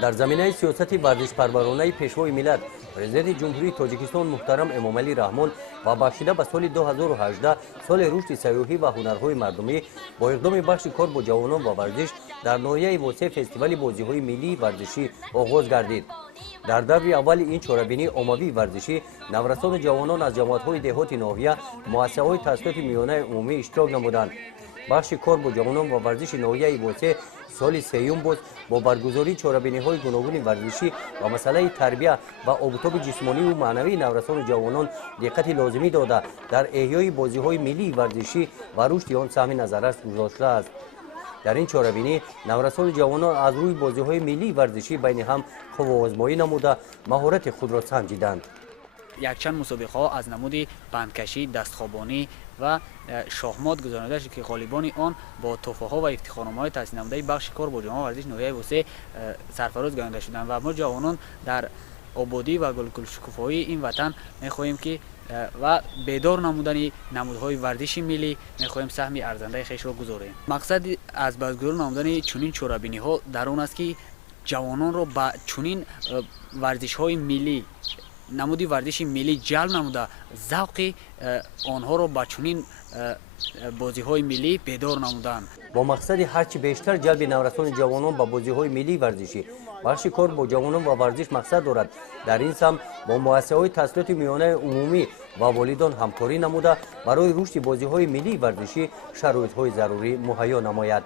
дар заминаи сиёсати варзишпарваронаи пешвои миллат президенти ҷумҳурии тоҷикистон муҳтарам эмомалӣ раҳмон ва бахшида ба соли 2018 соли рушди сайёҳӣ ва ҳунарҳои мардумӣ бо иқдоми бахши кор бо ҷавонон ва варзиш дар ноҳияи восеъ фестивали бозиҳои миллии варзишӣ оғоз гардид. дар даври аввали ин чорабинии оммавии варзишӣ наврасону ҷавонон аз ҷамоатҳои деҳоти ноҳия муассисаҳои таҳсилоти миёнаи умумӣ иштирок намуданд. бахши кор бо ҷавонон ва варзиши ноҳияи восеъ соли сеюм буд бо баргузории чорабиниҳои гуногуни варзишӣ ва масъалаи тарбия ва обутоби ҷисмониву маънавии наврасону ҷавонон диққати лозимӣ дода дар эҳёи бозиҳои миллии варзишӣ ва рушди он саҳми назаррас гузоштааст. дар ин чорабинӣ наврасону ҷавонон аз рӯи бозиҳои миллии варзишӣ байни ҳам қуввоозмоӣ намуда маҳорати худро санҷиданд. якчанд мусобиқаҳо аз намуди бандкашӣ, дастхобонӣ ва шоҳмот гузаронида шуд ки ғолибони он бо тӯҳфаҳо ва ифтихорномаҳои таҳсилнамудаи бахши кор бо ҷавонон ва варзиш ноҳияи восеъ сарфароз гардида шуданд ва мо ҷавонон дар ободӣ ва гулшукуфоии ин ватан мехоҳем ки ва бедор намудани намудҳои варзиши миллӣ мехоҳем саҳми арзандаи хешро гузорем. мақсади аз базгузор намудани чунин чорабиниҳо дар он аст ки ҷавононро ба чунин варзишҳои миллӣ намуди варзиши миллӣ ҷалб намуда завқи онҳоро ба чунин бозиҳои миллӣ бедор намуданд. бо мақсади ҳарчи бештар ҷалби наврасони ҷавонон ба бозиҳои миллии варзишӣ бахши кор бо ҷавонон ва варзиш мақсад дорад дар ин самт бо муассисаҳои таҳсилоти миёнаи умумӣ ва волидон ҳамкорӣ намуда барои рушди бозиҳои миллии варзишӣ шароитҳои зарурӣ муҳайё намояд.